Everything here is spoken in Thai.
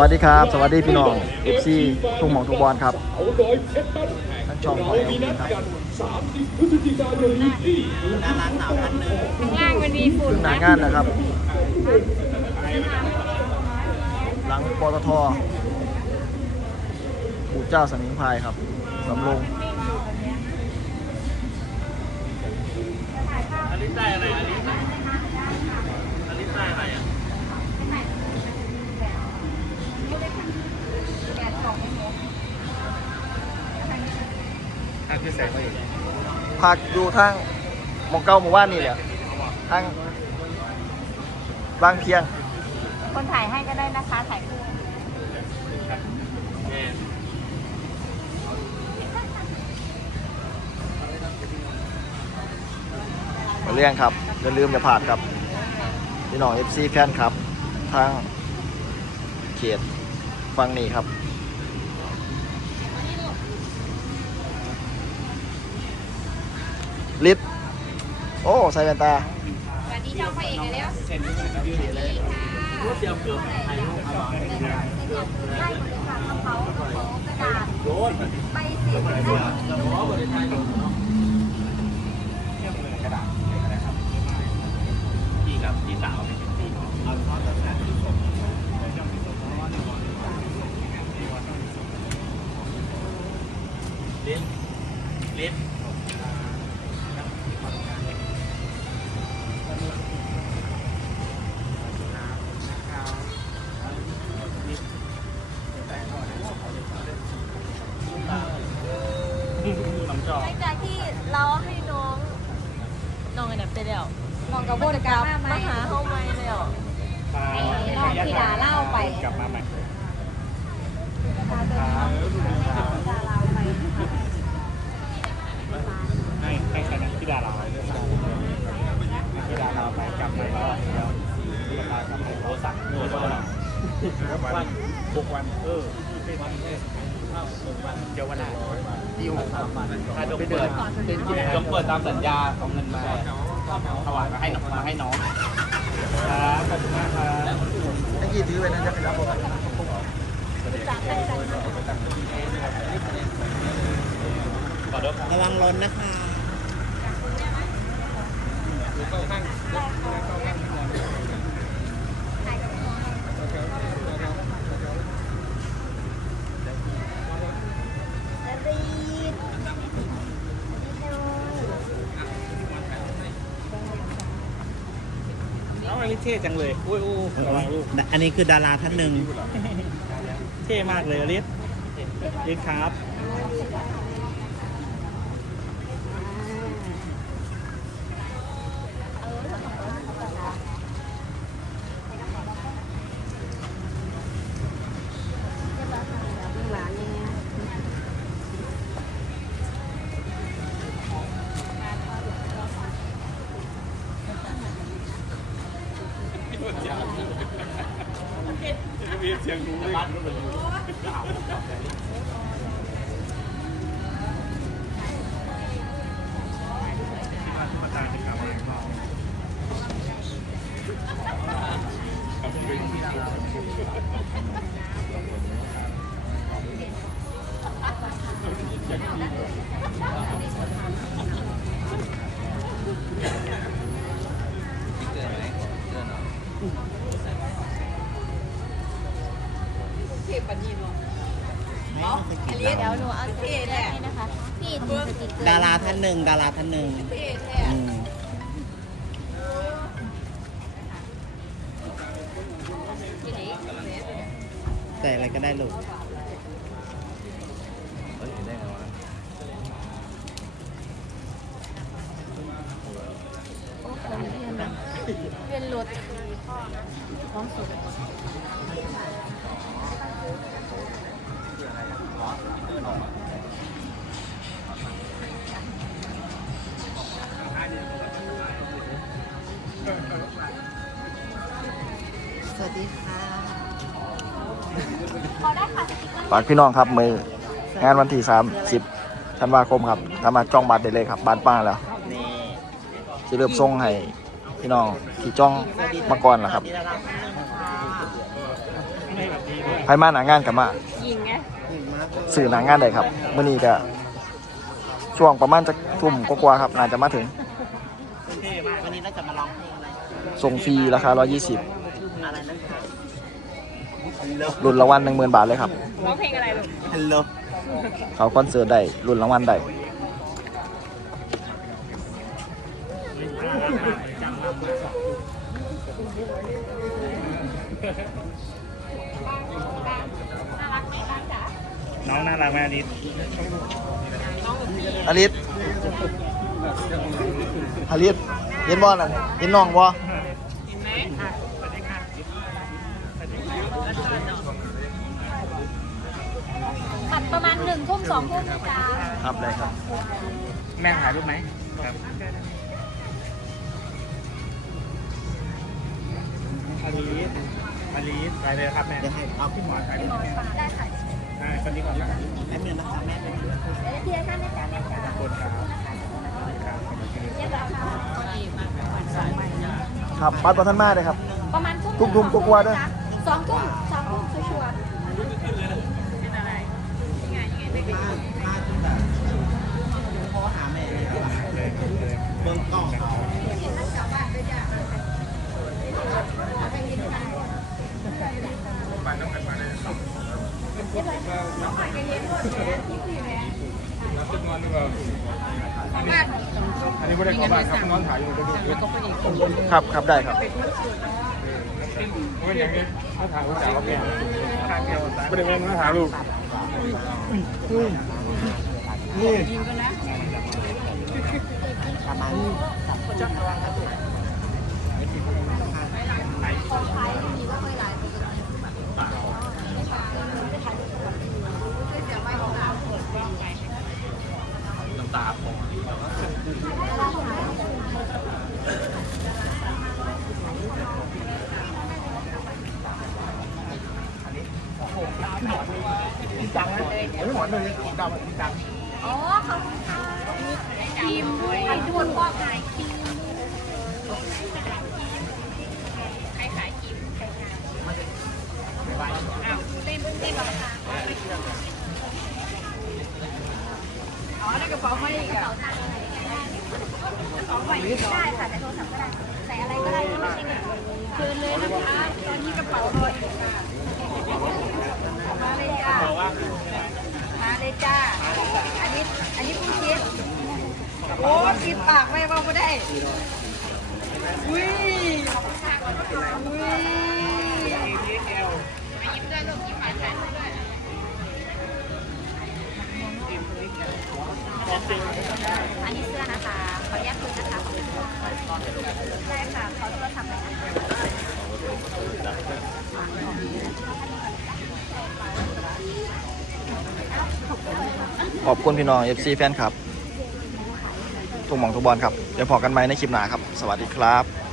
วัสดีครับ สวัสดีพี่น้องเอฟซีทุ่งหมองทุกบอลครับทั้งช่องของเอลพีครับข้างล่างมันมีฝุ่นซึ่งหนางานนะครับ หลังปตทปู่เจ้าสมิงพรายครับสำโรงอลิซได้อะไรอลิซอลิซได้อะ ไรอะพักอยู่ทางหมองเก้าหมู่บ้านนี่แหละทางบางเพียง คนถ่ายให้ก็ได้นะคะ ถ่ายคู่มาเรื่องครับอย่าลืมอย่าพลาดครับ พี่น้อง FC แฟนครับ ทางเขตฟังนี่ครับ ลิศโอ้ ใส่แว่นตา สวัสดีช่องพระเอกกันแล้วเดียวเกือบถ่ายรูปครับได้บริการกระเป๋ากระเป๋ากระดาษโดนไปเสียได้ขอบริษัทพี่กับพี่สาวเอาทอดแบบนั้นลิ้นลิ้น จอหลังจากที่เราให้น้องน้องอันนั้นไปแล้วน้องกับโบดกลับมาหาเฮาใหม่แล้วน้องที่ด่าเล่าไป กลับมาใหม่ให้ให้ใครนะพี่ดาราพี่ดาราไปกลับมาแล้วแล้วพี่ดารากับโทรศัพท์โทรศัพท์วันหกวันเออเป็นวันวันเดียววันไหน ดิวถ้าต้องเปิดต้องเปิดตามสัญญาของเงินมาถวายมาให้น้องมาให้น้องครับขอบคุณมากครับไอ้กี่ถือไว้นั้นจะเป็นรับผมขอโทษระวังล้นนะคะ น้องอันนี้เท่จังเลยอุ้ยอู้ระวังลูกอันนี้คือดาราท่านหนึ่งเท่มากเลยอลิสลิสครับ เดี๋ยวหนูเอา สติ๊กเกอร์ให้นะคะ พี่ถือสติ๊กเกอร์ดาราท่านหนึ่งดาราท่านหนึ่งอืมใส่อะไรก็ได้ลูก สวัสดีค่ะพอได้ค่ะสติ๊กเกอร์ฝากพี่น้องครับมืองานวันที่30ธันวาคมครับสามารถจองบัตรได้เลยครับบัตรป้าแล้วนี่สิเริ่มส่งให้พี่น้องที่จองมาก่อนแล้วครับนี่ดาราท่านหนึ่งค่ะไม่แบบดีด้วยใครมาหนางานกับมายิงไง สื่อหนางานได้ครับมื่อนี้ก็ช่วงประมาณจะทุ่มกว่าๆครับน่าจะมาถึงวันนี้เราจะมาร้องเพลงอะไรส่งฟรีราคา 120อะไรนะฮัลโหลรุ่นละวัน10,000 บาทเลยครับ ร้องเพลงอะไรลูกฮัลโหลเขาคอนเสิร์ตได้รุ่นรางวัลได้ น้องน่ารักไหมอลิสอลิสอลิสเห็นบอลน่ะเห็นน้องบ่ตัดประมาณหนึ่งทุ่มสองทุ่มนะจ๊ะครับได้ครับ แม่ถ่ายรูปไหมครับอลิสอลิสไปเลยครับแม่เดี๋ยวให้เอาพี่หมอนถ่ายรูป ได้ค่ะ อ่าคนนี้ก่อนนะครับแป๊บนึงนะคะแม่เป็นเดี๋ยวเพียร์ท่านนะจ๊ะแม่จ๋าขอบคุณครับครับเรียบร้อยค่ะครับบัตรประทันมาเลยครับ ประมาณทุ่มทุ่มๆกว่าๆด้วยสองทุ่มสองทุ่ม อันนี้ไม่ได้ขอบ้านครับน้องถ่ายอยู่จะดูครับครับได้ครับว่าอย่างนี้ถ้าถ่ายรูปจากเราเนี่ยไม่ได้ว่าถ่ายรูปนี่ นะไม่หมอนเลยดาวจังอ๋อขอบคุณค่ะครีมไอ้ด้วนว่าขายครีมใครขายครีมใครขายอ้าวเต้นเต้นราคาอ๋อในกระเป๋าไม่อีกอะกระเป๋าใหม่ได้ค่ะแต่โทรศัพท์ก็ได้ใส่อะไรก็ได้ที่ไม่ใช่เงินเชิญเลยนะคะตอนนี้กระเป๋าลอยอยู่ค่ะมาเลยจ้าาเลยจ้า อันนี้ อันนี้คุณคิด โอ้ติดปากไม่ว่าไม่ได้ อุ้ย อุ้ย อันนี้เสื้อนะคะ ขอแยกคืนนะคะได้ค่ะขอโทรศัพท์หน่ะคะ ขอบคุณพี่น้อง FC แฟนครับ ทุกหมองทุกบอลครับ เดี๋ยวพอกันไหมในคลิปหน้าครับ สวัสดีครับ